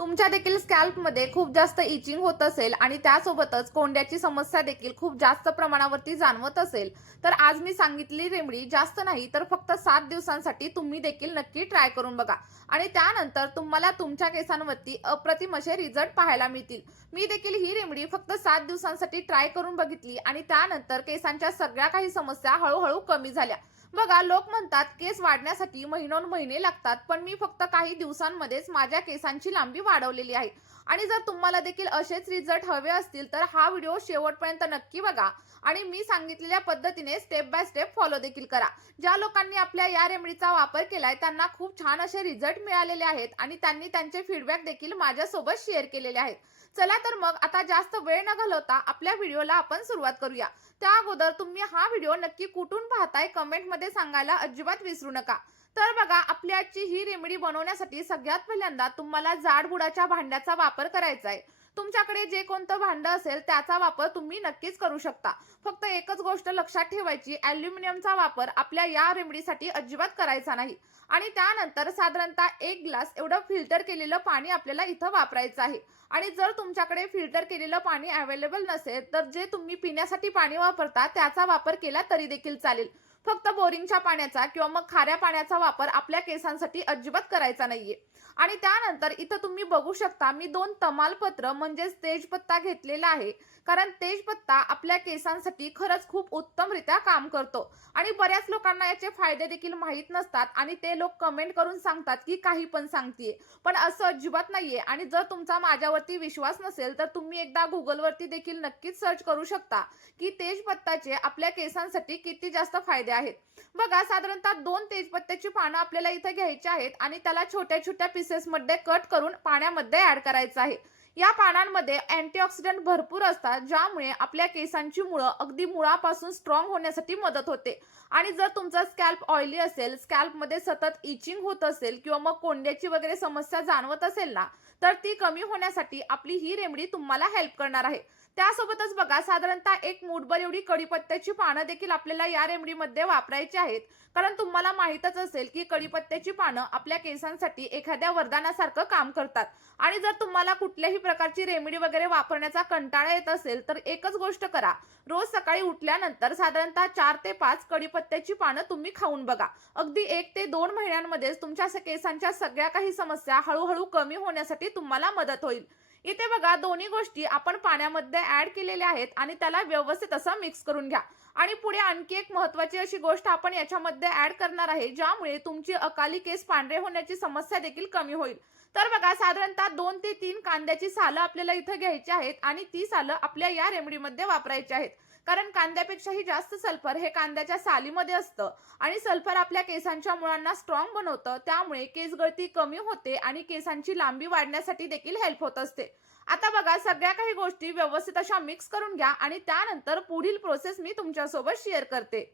तुमच्या देखील स्कॅल्पमध्ये खूप जास्त इचिंग होत असेल आणि त्यासोबतच कोंड्याची समस्या देखील खूप जास्त प्रमाणावरती जाणवत असेल, तर आज मी सांगितलेली रेमेडी जास्त नाही तर फक्त 7 दिवसांसाठी तुम्ही देखील नक्की ट्राय करून बघा आणि त्यानंतर तुम्हाला तुमच्या केसांवरती अप्रतिम असे रिझल्ट पाहायला मिळतील. मी देखील ही रेमेडी फक्त 7 दिवसांसाठी ट्राय करून बघितली आणि त्यानंतर केसांच्या सगळ्या काही समस्या हळूहळू कमी झाल्या. बघा, लोक म्हणतात केस वाढण्यासाठी महिनोन-महिने लागतात, पण मी फक्त काही दिवसांमध्येच माझ्या केसांची लांबी वाढवलेली आहे. आणि जर तुम्हाला देखील असेच रिझल्ट हवे असतील तर हा व्हिडिओ शेवटपर्यंत नक्की बघा आणि मी सांगितलेल्या पद्धतीने स्टेप बाय स्टेप फॉलो देखील करा. ज्या लोकांनी आपल्या या रेमेडीचा वापर केलाय त्यांना खूप छान असे रिझल्ट मिळालेले आहेत आणि त्यांनी त्यांचे फीडबॅक देखील माझ्यासोबत शेअर केलेले आहेत. चला तर मग आता जास्त वेळ न घालवता आपल्या व्हिडिओला आपण सुरुवात करूया. त्या अगोदर तुम्ही हा व्हिडिओ नक्की कुठून पाहताय कमेंटमध्ये सांगायला अजिबात विसरू नका. तर बघा, आपली आजची ही रेमेडी बनवण्यासाठी सगळ्यात पहिल्यांदा तुम्हाला जाड बुडाच्या भांड्याचा वापर करायचा आहे. तुमच्याकडे जे कोणतं भांडं असेल त्याचा वापर तुम्ही नक्कीच करू शकता. फक्त एकच गोष्ट लक्षात ठेवायची, ॲल्युमिनियमचा वापर आपल्या या रेमेडीसाठी अजिबात करायचा नाही. आणि त्यानंतर साधारणतः 1 ग्लास एवढं फिल्टर केलेलं पाणी आपल्याला इथं वापरायचं आहे. आणि जर तुमच्याकडे फिल्टर केलेलं पाणी अवेलेबल नसेल तर जे तुम्ही पिण्यासाठी पाणी वापरता त्याचा वापर केला तरी देखील चालेल. फक्त बोरिंगच्या पाण्याचा किंवा मग खाऱ्या पाण्याचा वापर आपल्या केसांसाठी अजिबात करायचा नाहीये. आणि त्यानंतर इथं तुम्ही बघू शकता मी 2 तमालपत्र म्हणजेच तेजपत्ता घेतलेला आहे. कारण तेजपत्ता आपल्या केसांसाठी खरंच खूप उत्तमरित्या काम करतो आणि बऱ्याच लोकांना याचे फायदे देखील माहीत नसतात आणि ते लोक कमेंट करून सांगतात की काही पण सांगतीये, पण असं अजिबात नाहीये. आणि जर तुमचा माझ्यावरती विश्वास नसेल तर तुम्ही एकदा गुगलवरती देखील नक्कीच सर्च करू शकता की तेजपत्ताचे आपल्या केसांसाठी किती जास्त फायदे आहेत. बघा, साधारणतः 2 तेजपत्त्याची पानं आपल्याला इथे घ्यायची आहेत आणि त्याला छोट्या छोट्या पीसेसमध्ये कट करून पाण्यामध्ये ऍड करायचं आहे. या पानांमध्ये अँटीऑक्सिडंट भरपूर असतात ज्यामुळे आपल्या केसांची मुळं अगदी मुळापासून स्ट्रॉंग होण्यासाठी मदत होते. आणि जर तुमचा स्कॅल्प ऑइली असेल, स्कॅल्पमध्ये सतत इचिंग होत असेल किंवा मग कोंड्याची वगैरे समस्या जाणवत असेल ना, तर ती कमी होण्यासाठी आपली ही रेमेडी तुम्हाला हेल्प करणार आहे. त्यासोबतच बघा, साधारणतः 1 मूठभर एवढी कढीपत्त्याची पानं देखील आपल्याला या रेमेडीमध्ये वापरायची आहेत. कारण तुम्हाला माहीतच असेल की कढीपत्त्याची पानं आपल्या केसांसाठी एखाद्या वरदानासारखं काम करतात. आणि जर तुम्हाला कुठल्याही प्रकारची रेमेडी वगैरे वापरण्याचा कंटाळा येत असेल तर एकच गोष्ट करा, रोज सकाळी उठल्यानंतर साधारणतः 4 ते 5 कढीपत्त्याची पानं तुम्ही खाऊन बघा. अगदी 1 ते 2 महिन्यांमध्येच तुमच्या केसांच्या सगळ्या काही समस्या हळूहळू कमी होण्यासाठी तुम्हाला मदत होईल. इथे बघा, दोन्ही गोष्टी आपण पाण्यामध्ये ऍड केलेल्या आहेत आणि त्याला व्यवस्थित असं मिक्स करून घ्या. आणि पुढे आणखी एक महत्त्वाची अशी गोष्ट आपण याच्यामध्ये ऍड करणार आहे ज्यामुळे तुमची अकाली केस पांढरे होण्याची समस्या देखील कमी होईल. तर बघा, साधारणतः 2 ते 3 कांद्याची सालं आपल्याला इथं घ्यायची आहेत आणि ती सालं आपल्या या रेमेडीमध्ये वापरायची आहेत. कारण कांद्यापेक्षाही जास्त सल्फर हे कांद्याच्या सालीमध्ये असतं आणि सल्फर आपल्या केसांच्या मुळांना स्ट्रॉंग बनवतं, त्यामुळे केस गळती कमी होते आणि केसांची लांबी वाढण्यासाठी देखील हेल्प होत असते. आता बघा, सगळ्या काही गोष्टी व्यवस्थित अशा मिक्स करून घ्या आणि त्यानंतर पुढील प्रोसेस मी तुमच्यासोबत शेअर करते.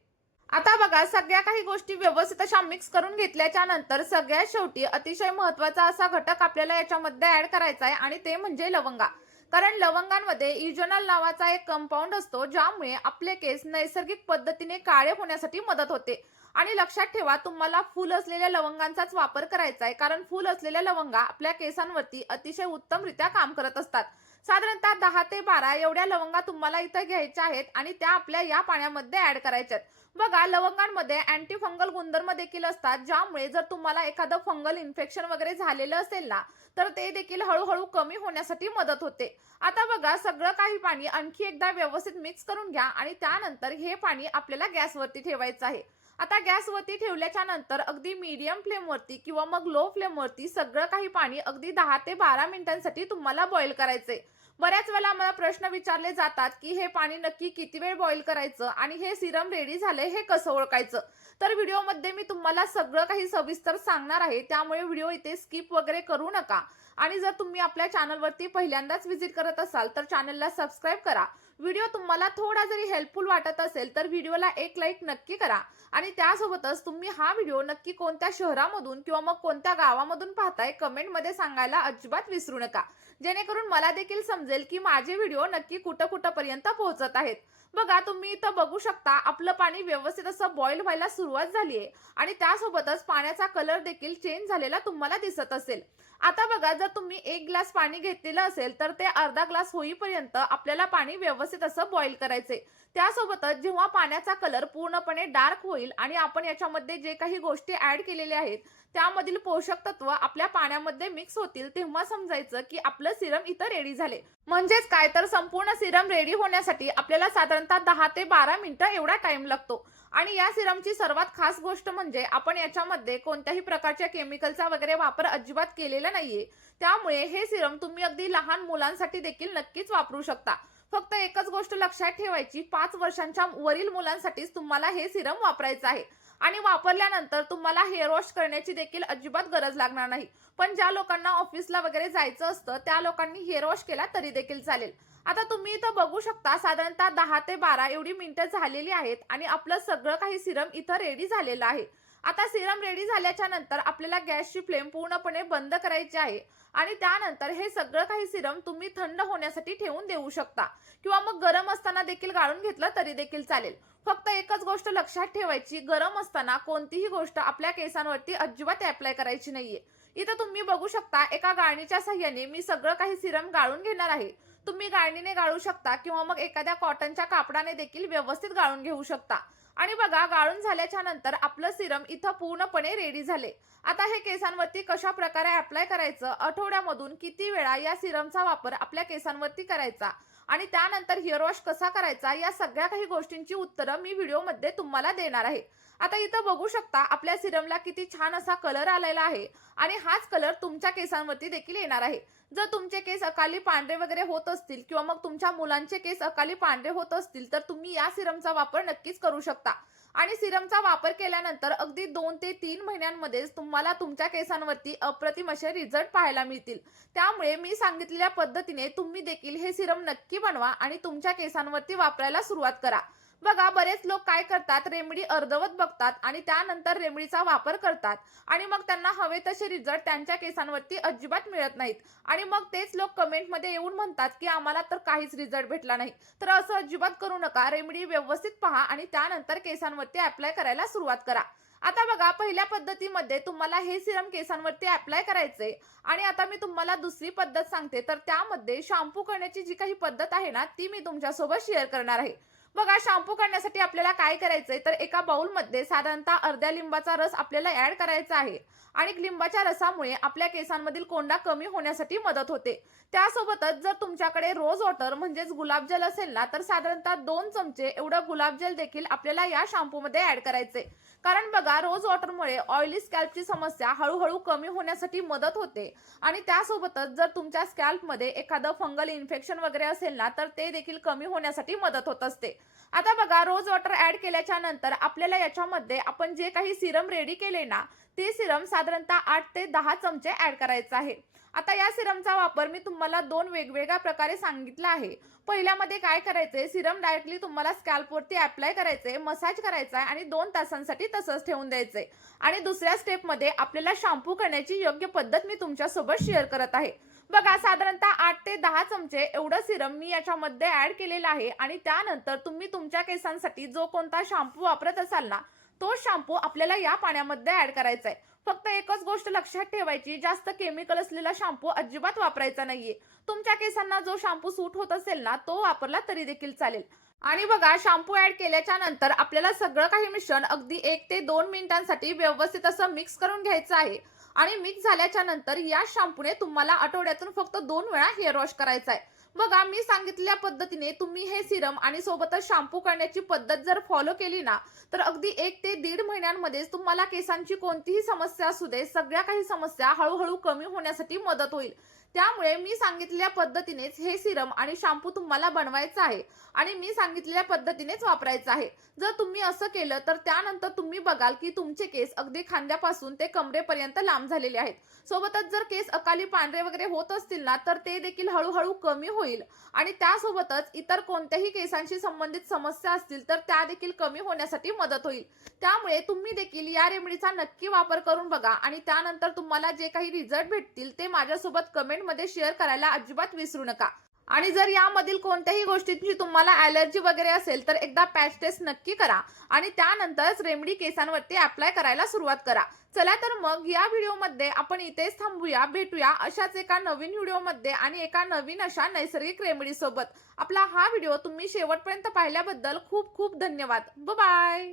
आता बघा, सगळ्या काही गोष्टी व्यवस्थित अशा मिक्स करून घेतल्याच्या नंतर सगळ्यात शेवटी अतिशय महत्त्वाचा असा घटक आपल्याला याच्यामध्ये ऍड करायचा आहे आणि ते म्हणजे लवंगा. कारण लवंगांमध्ये इजोनल नावाचा एक कंपाऊंड असतो ज्यामुळे आपले केस नैसर्गिक पद्धतीने काळे होण्यासाठी मदत होते. आणि लक्षात ठेवा, तुम्हाला फूल असलेल्या लवंगांचाच वापर करायचा आहे कारण फूल असलेल्या लवंगा आपल्या केसांवरती अतिशय उत्तमरित्या काम करत असतात. साधारणतः 10 ते 12 एवढ्या लवंगा तुम्हाला इथं घ्यायच्या आहेत आणि त्या आपल्या या पाण्यामध्ये ऍड करायच्यात. बघा, लवंगांमध्ये अँटी फंगल गुणधर्म देखील असतात ज्यामुळे जर तुम्हाला एखादं फंगल इन्फेक्शन वगैरे झालेलं असेल ना, तर ते देखील हळूहळू कमी होण्यासाठी मदत होते. आता बघा, सगळं काही पाणी आणखी एकदा व्यवस्थित मिक्स करून घ्या आणि त्यानंतर हे पाणी आपल्याला गॅसवरती ठेवायचं आहे. आता गॅसवरती ठेवल्याच्या नंतर अगदी मीडियम फ्लेमवरती किंवा मग लो फ्लेमवरती सगळं काही पाणी अगदी 10 ते 12 मिनिटांसाठी तुम्हाला बॉईल करायचंय. बऱ्याच वेळेला मला प्रश्न विचारले जातात की हे पाणी नक्की किती वेळ बॉईल करायचं आणि हे सिरम रेडी झालंय हे कसं ओळखायचं. तर व्हिडिओमध्ये मी तुम्हाला सगळं काही सविस्तर सांगणार आहे, त्यामुळे व्हिडिओ इथे स्किप वगैरे करू नका. आणि जर तुम्ही आपल्या चॅनलवरती पहिल्यांदाच व्हिजिट करत असाल तर चॅनलला सबस्क्राईब करा. व्हिडिओ तुम्हाला थोडा जरी हेल्पफुल वाटत असेल तर व्हिडिओला एक लाईक नक्की करा. आणि त्यासोबतच तुम्ही हा व्हिडिओ नक्की कोणत्या शहरामधून किंवा मग कोणत्या गावामधून पाहताय कमेंटमध्ये सांगायला अजिबात विसरू नका, जेणेकरून मला देखील समजेल की माझे व्हिडिओ नक्की कुठपर्यंत पोहोचत आहेत. बघा, तुम्ही इथं बघू शकता आपलं पाणी व्यवस्थित असं बॉईल व्हायला सुरुवात झाली आहे आणि त्यासोबतच पाण्याचा कलर देखील चेंज झालेला तुम्हाला दिसत असेल. आता बघा, जर तुम्ही 1 ग्लास पाणी घेतलेलं असेल, तर ते अर्धा ग्लास होईपर्यंत आपल्याला पाणी व्यवस्थित असं बॉईल करायचंय. त्यासोबतच जेव्हा पाण्याचा कलर पूर्णपणे डार्क होईल आणि आपण याच्यामध्ये जे काही गोष्टी ॲड केलेल्या आहेत, त्यामधील पोषक तत्व आपल्या पाण्यामध्ये मिक्स होतील, तेव्हा समजायचं की आपलं सिरम इथं रेडी झाले. म्हणजेच काय, तर संपूर्ण सिरम रेडी होण्यासाठी आपल्याला साधारणतः 10 ते 12 मिनिटं एवढा टाईम लागतो. आणि या सिरमची सर्वात खास गोष्ट म्हणजे आपण याच्यामध्ये कोणत्याही प्रकारच्या केमिकलचा वगैरे वापर अजिबात केलेला नाहीये. त्यामुळे हे सिरम तुम्ही अगदी लहान मुलांसाठी देखील नक्कीच वापरू शकता. फक्त एकच गोष्ट लक्षात ठेवायची, 5 वर्षांच्या वरील मुलांसाठीच तुम्हाला हे सिरम वापरायचं आहे. आणि वापरल्यानंतर तुम्हाला हेअर वॉश करण्याची देखील अजिबात गरज लागणार नाही. पण ज्या लोकांना ऑफिसला वगैरे जायचं असतं, त्या लोकांनी हेअर वॉश केला तरी देखील चालेल. आता तुम्ही इथं बघू शकता, साधारणतः 10 ते 12 एवढी मिनिटं झालेली आहेत आणि आपलं सगळं काही सिरम इथं रेडी झालेलं आहे. आता सिरम रेडी झाल्याच्या नंतर आपल्याला गॅसची फ्लेम पूर्णपणे बंद करायची आहे आणि त्यानंतर हे सगळं काही सिरम तुम्ही थंड होण्यासाठी ठेवून देऊ शकता किंवा मग गरम असताना देखील गाळून घेतलं तरी देखील चालेल. फक्त एकच गोष्ट लक्षात ठेवायची, गरम असताना कोणतीही गोष्ट आपल्या केसांवरती अजिबात अप्लाय करायची नाहीये. इथं तुम्ही बघू शकता, एका गाळणीच्या साहाय्याने मी सगळं काही सिरम गाळून घेणार आहे. तुम्ही गाळणीने गाळू शकता किंवा मग एखाद्या कॉटनच्या कापडाने देखील व्यवस्थित गाळून घेऊ शकता. आणि बघा, गाळून झाल्याच्या नंतर आपलं सिरम इथं पूर्णपणे रेडी झाले. आता हे केसांवरती कशा प्रकारे अप्लाय करायचं, आठवड्यामधून किती वेळा या सिरमचा वापर आपल्या केसांवरती करायचा आणि त्यानंतर हेअर वॉश कसा करायचा, या सगळ्या काही गोष्टींची उत्तरं मी व्हिडिओमध्ये तुम्हाला देणार आहे. आता इथं बघू शकता, आपल्या सिरमला किती छान असा कलर आलेला आहे आणि हाच कलर तुमच्या केसांवरती देखील येणार आहे. जर तुमचे केस अकाली पांढरे वगैरे होत असतील किंवा मग तुमच्या मुलांचे केस अकाली पांढरे होत असतील, तर तुम्ही या सिरमचा वापर नक्कीच करू शकता. आणि सिरमचा वापर केल्यानंतर अगदी 2 ते 3 महिन्यांमध्येच तुम्हाला तुमच्या केसांवरती अप्रतिम असे रिझल्ट पाहायला मिळतील. त्यामुळे मी सांगितलेल्या पद्धतीने तुम्ही देखील हे सिरम नक्की बनवा आणि तुमच्या केसांवरती वापरायला सुरुवात करा. बघा, बरेच लोक काय करतात, रेमेडी अर्धवट बघतात आणि त्यानंतर रेमेडीचा वापर करतात आणि मग त्यांना हवे तसे रिझल्ट त्यांच्या केसांवरती अजिबात मिळत नाहीत आणि मग तेच लोक कमेंटमध्ये येऊन म्हणतात की आम्हाला तर काहीच रिझल्ट भेटला नाही. तर असं अजिबात करू नका. रेमेडी व्यवस्थित पहा आणि त्यानंतर केसांवरती अप्लाय करायला सुरुवात करा. आता बघा, पहिल्या पद्धतीमध्ये तुम्हाला हे सिरम केसांवरती अप्लाय करायचंय आणि आता मी तुम्हाला दुसरी पद्धत सांगते. तर त्यामध्ये शॅम्पू करण्याची जी काही पद्धत आहे ना, ती मी तुमच्यासोबत शेअर करणार आहे. बघा, शॅम्पू करण्यासाठी आपल्याला काय करायचंय, तर एका बाउलमध्ये साधारणतः अर्ध्या लिंबाचा रस आपल्याला ऍड करायचा आहे आणि लिंबाच्या रसामुळे आपल्या केसांमधील कोंडा कमी होण्यासाठी मदत होते. त्यासोबतच जर तुमच्याकडे रोज वॉटर म्हणजेच गुलाबजल असेल ना, तर साधारणतः 2 चमचे एवढं गुलाबजल देखील आपल्याला या शॅम्पूमध्ये ऍड करायचे. कारण बघा, रोज वॉटरमुळे ऑइली स्कॅल्पची समस्या हळूहळू कमी होण्यासाठी मदत होते आणि त्यासोबतच जर तुमच्या स्कॅल्पमध्ये एखादं फंगल इन्फेक्शन वगैरे असेल ना, तर ते देखील कमी होण्यासाठी मदत होत असते. आता बघा, रोज वॉटर ऍड केल्याच्या नंतर आपल्याला याच्यामध्ये आपण जे काही सिरम रेडी केले ना, ते सिरम साधारणतः 8 ते 10 चमचे ऍड करायचं आहे. आता या सिरमचा वापर मी तुम्हाला 2 वेगवेगळ्या प्रकारे सांगितला आहे. पहिल्यामध्ये काय करायचंय, सिरम डायरेक्टली तुम्हाला स्कॅल्पवरती अप्लाय करायचंय, मसाज करायचा आहे आणि 2 तासांसाठी तसंच ठेवून द्यायचंय. आणि दुसऱ्या स्टेपमध्ये आपल्याला शॅम्पू करण्याची योग्य पद्धत मी तुमच्यासोबत शेअर करत आहे. बघा, साधारणतः 8 ते 10 चमचे एवढं सिरम मी याच्यामध्ये ऍड केलेलं आहे आणि त्यानंतर तुम्ही तुमच्या केसांसाठी जो कोणता शॅम्पू वापरत असाल ना, तो शॅम्पू आपल्याला या पाण्यामध्ये ऍड करायचा आहे. फक्त एकच गोष्ट लक्षात ठेवायची, जास्त केमिकल असलेला शॅम्पू अजिबात वापरायचा नाहीये. तुमच्या केसांना जो शॅम्पू सूट होत असेल ना, तो वापरला तरी देखील चालेल. आणि बघा, शॅम्पू ऍड केल्याच्या नंतर आपल्याला सगळं काही मिश्रण अगदी 1 ते 2 मिनिटांसाठी व्यवस्थित असं मिक्स करून घ्यायचं आहे. आणि मिक्स झाल्याच्या नंतर या शॅम्पूने तुम्हाला आठवड्यातून फक्त 2 वेळा हेअर वॉश करायचा आहे. बघा, मी सांगितलेल्या पद्धतीने तुम्ही हे सिरम आणि सोबतच शॅम्पू करण्याची पद्धत जर फॉलो केली ना, तर अगदी 1 ते 1.5 महिन्यांमध्येच तुम्हाला केसांची कोणतीही समस्या असू दे, सगळ्या काही समस्या हळूहळू कमी होण्यासाठी मदत होईल. त्यामुळे मी सांगितलेल्या पद्धतीनेच हे सिरम आणि शॅम्पू तुम्हाला बनवायचा आहे आणि मी सांगितलेल्या पद्धतीनेच वापरायचं आहे. जर तुम्ही असं केलं तर त्यानंतर तुम्ही बघाल की तुमचे केस अगदी खांद्यापासून ते कमरेपर्यंत लांब झालेले आहेत. सोबतच जर केस अकाली पांढरे वगैरे होत असतील ना, तर ते देखील हळूहळू कमी होईल आणि त्यासोबतच इतर कोणत्याही केसांशी संबंधित समस्या असतील तर त्या देखील कमी होण्यासाठी मदत होईल. त्यामुळे तुम्ही देखील या रेमेडीचा नक्की वापर करून बघा आणि त्यानंतर तुम्हाला जे काही रिझल्ट भेटतील ते माझ्यासोबत कमेंटमध्ये शेअर करायला अजिबात विसरू नका. आणि जर यामधील कोणत्याही गोष्टींची तुम्हाला ॲलर्जी वगैरे असेल तर एकदा पॅच टेस्ट नक्की करा आणि त्यानंतरच रेमेडी केसांवरती अप्लाय करायला सुरुवात करा. चला तर मग या व्हिडिओमध्ये आपण इथेच थांबूया. भेटूया अशाच एका नवीन व्हिडिओमध्ये आणि एका नवीन अशा नैसर्गिक रेमेडी सोबत. आपला हा व्हिडिओ तुम्ही शेवटपर्यंत पाहिल्याबद्दल खूप खूप धन्यवाद. बाय.